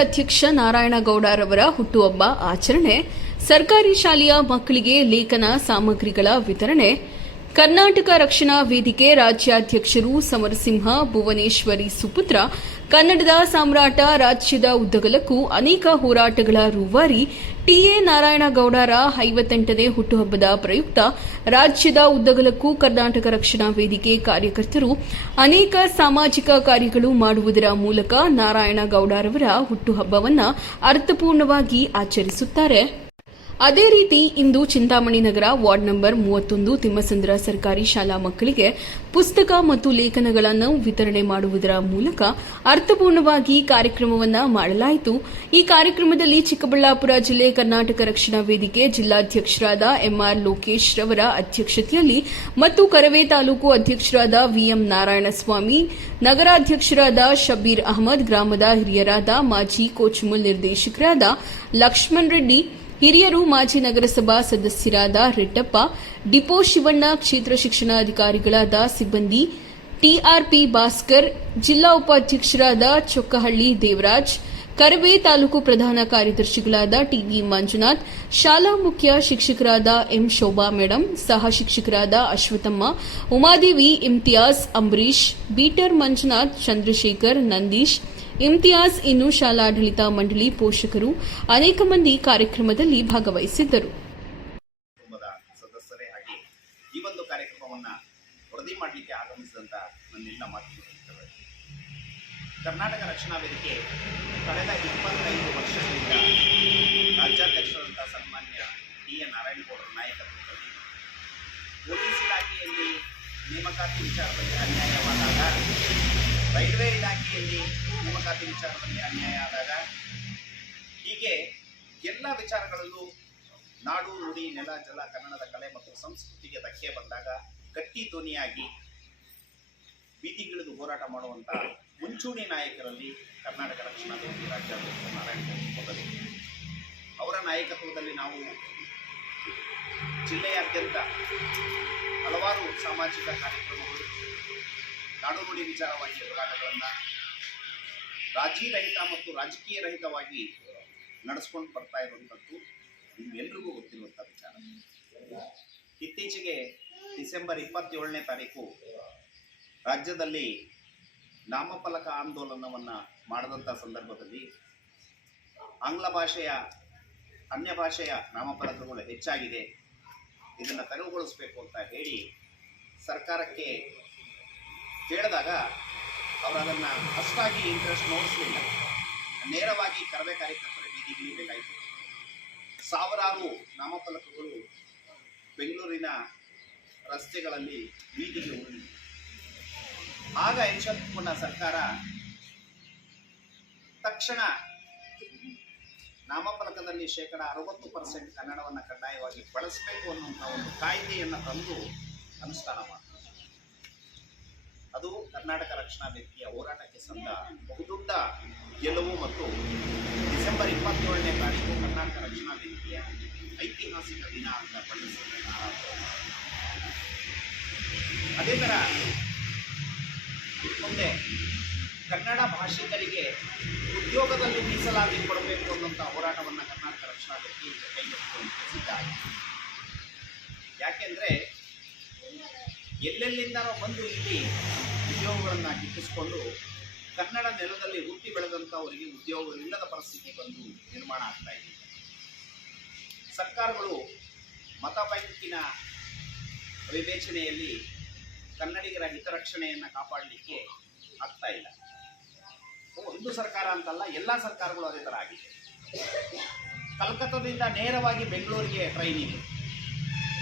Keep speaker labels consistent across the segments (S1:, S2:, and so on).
S1: ಅಧ್ಯಕ್ಷ ನಾರಾಯಣಗೌಡರವರ ಹುಟ್ಟುಹಬ್ಬ ಆಚರಣೆ ಸರ್ಕಾರಿ ಶಾಲೆಯ ಮಕ್ಕಳಿಗೆ ಲೇಖನ ಸಾಮಗ್ರಿಗಳ ವಿತರಣೆ ಕರ್ನಾಟಕ ರಕ್ಷಣಾ ವೇದಿಕೆ ರಾಜ್ಯಾಧ್ಯಕ್ಷರು ಸಮರಸಿಂಹ, ಭುವನೇಶ್ವರಿ ಸುಪುತ್ರ, ಕನ್ನಡದ ಸಾಮ್ರಾಟ ರಾಜ್ಯದ ಉದ್ದಗಲಕ್ಕೂ ಅನೇಕ ಹೋರಾಟಗಳ ರೂವಾರಿ ಟಿಎ ನಾರಾಯಣಗೌಡರ ಐವತ್ತೆಂಟನೇ ಹುಟ್ಟುಹಬ್ಬದ ಪ್ರಯುಕ್ತ ರಾಜ್ಯದ ಉದ್ದಗಲಕ್ಕೂ ಕರ್ನಾಟಕ ರಕ್ಷಣಾ ವೇದಿಕೆ ಕಾರ್ಯಕರ್ತರು ಅನೇಕ ಸಾಮಾಜಿಕ ಕಾರ್ಯಗಳು ಮಾಡುವುದರ ಮೂಲಕ ನಾರಾಯಣಗೌಡರವರ ಹುಟ್ಟುಹಬ್ಬವನ್ನು ಅರ್ಥಪೂರ್ಣವಾಗಿ ಆಚರಿಸುತ್ತಾರೆ. ಅದೇ ರೀತಿ ಇಂದು ಚಿಂತಾಮಣಿ ನಗರ ವಾರ್ಡ್ ನಂಬರ್ ಮೂವತ್ತೊಂದು ತಿಮ್ಮಸಂದ್ರ ಸರ್ಕಾರಿ ಶಾಲಾ ಮಕ್ಕಳಿಗೆ ಪುಸ್ತಕ ಮತ್ತು ಲೇಖನಗಳನ್ನು ವಿತರಣೆ ಮಾಡುವುದರ ಮೂಲಕ ಅರ್ಥಪೂರ್ಣವಾಗಿ ಕಾರ್ಯಕ್ರಮವನ್ನು ಮಾಡಲಾಯಿತು. ಈ ಕಾರ್ಯಕ್ರಮದಲ್ಲಿ ಚಿಕ್ಕಬಳ್ಳಾಪುರ ಜಿಲ್ಲೆ ಕರ್ನಾಟಕ ರಕ್ಷಣಾ ವೇದಿಕೆ ಜಿಲ್ಲಾಧ್ಯಕ್ಷರಾದ ಎಂಆರ್ ಲೋಕೇಶ್ ರವರ ಅಧ್ಯಕ್ಷತೆಯಲ್ಲಿ ಮತ್ತು ಕರವೇ ತಾಲೂಕು ಅಧ್ಯಕ್ಷರಾದ ವಿಎಂ ನಾರಾಯಣಸ್ವಾಮಿ, ನಗರಾಧ್ಯಕ್ಷರಾದ ಶಬೀರ್ ಅಹಮದ್, ಗ್ರಾಮದ ಹಿರಿಯರಾದ ಮಾಜಿ ಕೋಚ್ಮುಲ್ ನಿರ್ದೇಶಕರಾದ ಲಕ್ಷ್ಮಣ್ ರೆಡ್ಡಿ ಹಿರಿಯರು ಮಾಜಿ ನಗರಸಭಾ ಸದಸ್ಯರಾದ ರೆಡ್ಡಪ್ಪ, ಡಿಪೋ ಶಿವಣ್ಣ, ಕ್ಷೇತ್ರ ಶಿಕ್ಷಣಾಧಿಕಾರಿಗಳಾದ ಸಿಬ್ಬಂದಿ, ಟಿಆರ್ಪಿ ಭಾಸ್ಕರ್, ಜಿಲ್ಲಾ ಉಪಾಧ್ಯಕ್ಷರಾದ ಚೊಕ್ಕಹಳ್ಳಿ ದೇವರಾಜ್, ಕರವೇ ತಾಲೂಕು ಪ್ರಧಾನ ಕಾರ್ಯದರ್ಶಿಗಳಾದ ಟಿವಿ ಮಂಜುನಾಥ್, ಶಾಲಾ ಮುಖ್ಯ ಶಿಕ್ಷಕರಾದ ಎಂ ಶೋಭಾ ಮೇಡಂ, ಸಹ ಶಿಕ್ಷಕರಾದ ಅಶ್ವಥಮ್ಮ ಉಮಾದೇವಿ, ಇಮ್ತಿಯಾಜ್ ಅಂಬರೀಶ್ ಬೀಟರ್ ಮಂಜುನಾಥ್, ಚಂದ್ರಶೇಖರ್, ನಂದೀಶ್ ಇಮ್ತಿಯಾಜ್ ಇನ್ನು ಶಾಲಾಡಳಿತ ಮಂಡಳಿ ಪೋಷಕರು ಅನೇಕ ಮಂದಿ ಕಾರ್ಯಕ್ರಮದಲ್ಲಿ ಭಾಗವಹಿಸಿದ್ದರು.
S2: ಈ ಒಂದು ಕರ್ನಾಟಕ ರಕ್ಷಣಾ ವೇದಿಕೆ ಕಳೆದ ಇಪ್ಪತ್ತೈದು ವರ್ಷಗಳಿಂದ ರಾಜ್ಯಾಧ್ಯಕ್ಷರಾದಂಥ ಸನ್ಮಾನ್ಯ ಡಿ ಎ ನಾರಾಯಣಗೌಡರ ನಾಯಕತ್ವದಲ್ಲಿ ಪೊಲೀಸ್ ಇಲಾಖೆಯಲ್ಲಿ ನೇಮಕಾತಿ ವಿಚಾರದಲ್ಲಿ ಅನ್ಯಾಯವಾದಾಗ ರೈಲ್ವೆ ಇಲಾಖೆಯಲ್ಲಿ ನೇಮಕಾತಿ ವಿಚಾರದಲ್ಲಿ ಅನ್ಯಾಯ ಆದಾಗ ಹೀಗೆ ಎಲ್ಲ ವಿಚಾರಗಳಲ್ಲೂ ನಾಡು ನುಡಿ ನೆಲ ಜಲ ಕನ್ನಡದ ಕಲೆ ಮತ್ತು ಸಂಸ್ಕೃತಿಗೆ ಧಕ್ಕೆ ಬಂದಾಗ ಗಟ್ಟಿ ಧ್ವನಿಯಾಗಿ ಬೀದಿಗಿಳಿದು ಹೋರಾಟ ಮಾಡುವಂಥ ಮುಂಚೂಣಿ ನಾಯಕರಲ್ಲಿ ಕರ್ನಾಟಕ ರಕ್ಷಣಾ ಸಮಿತಿ ರಾಜ್ಯಾಧ್ಯಕ್ಷ ನಾರಾಯಣ ಮೊದಲು ಅವರ ನಾಯಕತ್ವದಲ್ಲಿ ನಾವು ಜಿಲ್ಲೆಯಾದ್ಯಂತ ಹಲವಾರು ಸಾಮಾಜಿಕ ಕಾರ್ಯಕ್ರಮಗಳು ನಾಡು ನುಡಿ ವಿಚಾರವಾಗಿ ಹೋರಾಟಗಳನ್ನು ರಾಜಿ ರಹಿತ ಮತ್ತು ರಾಜಕೀಯ ರಹಿತವಾಗಿ ನಡೆಸ್ಕೊಂಡು ಬರ್ತಾ ಇರುವಂಥದ್ದು ನಿಮ್ಗೆಲ್ರಿಗೂ ಗೊತ್ತಿರುವಂಥ ವಿಚಾರ. ಇತ್ತೀಚೆಗೆ ಡಿಸೆಂಬರ್ ಇಪ್ಪತ್ತೇಳನೇ ತಾರೀಕು ರಾಜ್ಯದಲ್ಲಿ ನಾಮಫಲಕ ಆಂದೋಲನವನ್ನು ಮಾಡಿದಂಥ ಸಂದರ್ಭದಲ್ಲಿ ಆಂಗ್ಲ ಭಾಷೆಯ, ಅನ್ಯ ಭಾಷೆಯ ನಾಮಫಲಕಗಳು ಹೆಚ್ಚಾಗಿದೆ. ಇದನ್ನು ತೆರವುಗೊಳಿಸಬೇಕು ಅಂತ ಹೇಳಿ ಸರ್ಕಾರಕ್ಕೆ ಕೇಳಿದಾಗ ಅವರು ಅದನ್ನು ಅಷ್ಟಾಗಿ ಇಂಟ್ರೆಸ್ಟ್ ನೋಡಿಸಲಿಲ್ಲ. ನೇರವಾಗಿ ಕರವೇ ಕಾರ್ಯಕರ್ತರ ಬೀದಿಗಿಳಿಬೇಕಾಯಿತು ಸಾವಿರಾರು ನಾಮಫಲಕಗಳು ಬೆಂಗಳೂರಿನ ರಸ್ತೆಗಳಲ್ಲಿ ಬೀದಿಗೆ ಉರುಳಿ. ಆಗ ಎಚ್ಚೆತ್ತುಕೊಂಡ ಸರ್ಕಾರ ತಕ್ಷಣ ನಾಮಫಲಕದಲ್ಲಿ ಶೇಕಡ ಅರವತ್ತು ಪರ್ಸೆಂಟ್ ಕನ್ನಡವನ್ನು ಕಡ್ಡಾಯವಾಗಿ ಬಳಸಬೇಕು ಅನ್ನುವಂಥ ಒಂದು ಕಾಯ್ದೆಯನ್ನು ತಂದು ಅನುಷ್ಠಾನ ಮಾಡಿತು. ಅದು ಕರ್ನಾಟಕ ರಕ್ಷಣಾ ವ್ಯಕ್ತಿಯ ಹೋರಾಟಕ್ಕೆ ಸಂದ ಬಹುದೊಡ್ಡ ಗೆಲುವು ಮತ್ತು ಡಿಸೆಂಬರ್ ಇಪ್ಪತ್ತೇಳನೇ ತಾರೀಕು ಕರ್ನಾಟಕ ರಕ್ಷಣಾ ವ್ಯಕ್ತಿಯ ಐತಿಹಾಸಿಕ ದಿನ ಅಂತ ಅದೇ ಥರ ಮುಂದೆ ಕನ್ನಡ ಭಾಷಿಕರಿಗೆ ಉದ್ಯೋಗದಲ್ಲಿ ಮೀಸಲಾತಿ ಕೊಡಬೇಕು ಅನ್ನುವಂಥ ಹೋರಾಟವನ್ನು ಕರ್ನಾಟಕ ರಕ್ಷಣಾ ಈಗ ಕೈಗೆತ್ತಿಕೊಂಡು ಸಿದ್ಧಾಗಿದೆ ಯಾಕೆಂದರೆ ಎಲ್ಲೆಲ್ಲಿಂದನೋ ಬಂದು ಇಲ್ಲಿ ಉದ್ಯೋಗಗಳನ್ನು ಗಿಟ್ಟಿಸಿಕೊಂಡು ಕನ್ನಡ ನೆಲದಲ್ಲಿ ಹುಟ್ಟಿ ಬೆಳೆದಂಥವರಿಗೆ ಉದ್ಯೋಗವಿಲ್ಲದ ಪರಿಸ್ಥಿತಿ ಬಂದು ನಿರ್ಮಾಣ ಆಗ್ತಾ ಇದೆ. ಸರ್ಕಾರಗಳು ಮತ ಬ್ಯಾಂಕಿನ ವಿವೇಚನೆಯಲ್ಲಿ ಕನ್ನಡಿಗರ ಹಿತರಕ್ಷಣೆಯನ್ನು ಕಾಪಾಡಲಿಕ್ಕೆ ಆಗ್ತಾ ಇಲ್ಲ. ಒಂದು ಸರ್ಕಾರ ಅಂತಲ್ಲ, ಎಲ್ಲ ಸರ್ಕಾರಗಳು ಅದೇ ಥರ ಆಗಿದೆ. ಕಲ್ಕತ್ತಾದಿಂದ ನೇರವಾಗಿ ಬೆಂಗಳೂರಿಗೆ ಟ್ರೈನ್ ಇದೆ.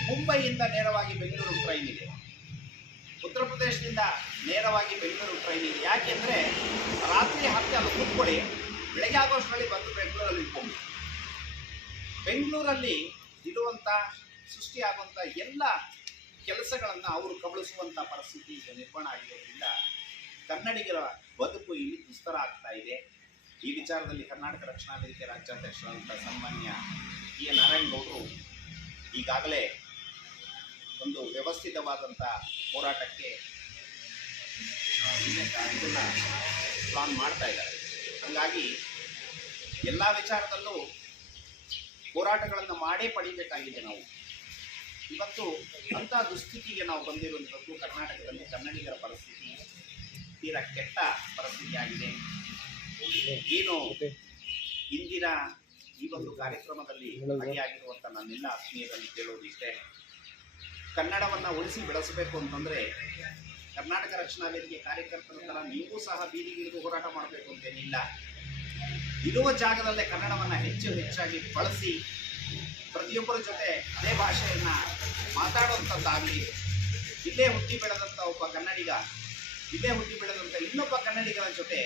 S2: ಮುಂಬೈಯಿಂದ ನೇರವಾಗಿ ಬೆಂಗಳೂರು ಟ್ರೈನ್ ಇದೆ. ಉತ್ತರ ಪ್ರದೇಶದಿಂದ ನೇರವಾಗಿ ಬೆಂಗಳೂರು ಟ್ರೈನ್ ಇದೆ ಯಾಕೆಂದರೆ ರಾತ್ರಿ ಹತ್ತಿ ಅಲ್ಲಿ ಕೂತ್ಕೊಳ್ಳಿ ಬೆಳಗ್ಗೆ ಆಗೋಷ್ಟರಲ್ಲಿ ಬಂದು ಬೆಂಗಳೂರಲ್ಲಿ ಇಟ್ಕೊಂಡು ಬೆಂಗಳೂರಲ್ಲಿ ಇರುವಂಥ ಸೃಷ್ಟಿಯಾಗುವಂಥ ಎಲ್ಲ ಕೆಲಸಗಳನ್ನು ಅವರು ಕಬಳಿಸುವಂಥ ಪರಿಸ್ಥಿತಿ ಈಗ ನಿರ್ಮಾಣ ಆಗಿರೋದ್ರಿಂದ ಕನ್ನಡಿಗರ ಬದುಕು ಇಲ್ಲಿ ದುಸ್ತರ ಆಗ್ತಾ ಇದೆ. ಈ ವಿಚಾರದಲ್ಲಿ ಕರ್ನಾಟಕ ರಕ್ಷಣಾ ವೇದಿಕೆ ರಾಜ್ಯಾಧ್ಯಕ್ಷರಾದಂಥ ಸನ್ಮಾನ್ಯ ಕೆ ನಾರಾಯಣಗೌಡರು ಈಗಾಗಲೇ ಒಂದು ವ್ಯವಸ್ಥಿತವಾದಂಥ ಹೋರಾಟಕ್ಕೆ ಇದನ್ನು ಪ್ಲಾನ್ ಮಾಡ್ತಾ ಇದ್ದಾರೆ. ಹಾಗಾಗಿ ಎಲ್ಲ ವಿಚಾರದಲ್ಲೂ ಹೋರಾಟಗಳನ್ನು ಮಾಡೇ ಪಡಿಬೇಕಾಗಿದೆ ನಾವು. ಇವತ್ತು ಅಂಥ ದುಸ್ಥಿತಿಗೆ ನಾವು ಬಂದಿರುವಂಥದ್ದು ಕರ್ನಾಟಕದಲ್ಲಿ ಕನ್ನಡಿಗರ ಪರಿಸ್ಥಿತಿ ತೀರಾ ಕೆಟ್ಟ ಪರಿಸ್ಥಿತಿ ಆಗಿದೆ. ಏನು ಇಂದಿನ ಈ ಒಂದು ಕಾರ್ಯಕ್ರಮದಲ್ಲಿ ಭಾಗಿಯಾಗಿರುವಂಥ ನನ್ನೆಲ್ಲ ಆತ್ಮೀಯರಲ್ಲಿ ಕೇಳೋದಿಷ್ಟೇ. ಕನ್ನಡವನ್ನು ಉಳಿಸಿ ಬೆಳೆಸಬೇಕು ಅಂತಂದರೆ ಕರ್ನಾಟಕ ರಕ್ಷಣಾ ವೇದಿಕೆ ಕಾರ್ಯಕರ್ತರ ಥರ ನೀವು ಸಹ ಬೀದಿಗಿಳಿದು ಹೋರಾಟ ಮಾಡಬೇಕು ಅಂತೇನಿಲ್ಲ ಇರುವ ಜಾಗದಲ್ಲೇ ಕನ್ನಡವನ್ನು ಹೆಚ್ಚು ಹೆಚ್ಚಾಗಿ ಬಳಸಿ ಪ್ರತಿಯೊಬ್ಬರ ಜೊತೆ ಅದೇ ಭಾಷೆಯನ್ನು ಮಾತಾಡುವಂಥದ್ದಾಗಲಿ ಇಲ್ಲೇ ಹುಟ್ಟಿ ಬೆಳೆದಂಥ ಒಬ್ಬ ಕನ್ನಡಿಗ, ಇಲ್ಲೇ ಹುಟ್ಟಿ ಬೆಳೆದಂಥ ಇನ್ನೊಬ್ಬ ಕನ್ನಡಿಗರ ಜೊತೆ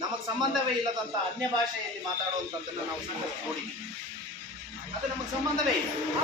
S2: ನಮಗೆ ಸಂಬಂಧವೇ ಇಲ್ಲದಂಥ ಅನ್ಯ ಭಾಷೆಯಲ್ಲಿ ಮಾತಾಡುವಂಥದ್ದನ್ನು ನಾವು ಸಂಘ ನೋಡಿದ್ದೀವಿ ಅದು ನಮಗೆ ಸಂಬಂಧವೇ ಇಲ್ಲ.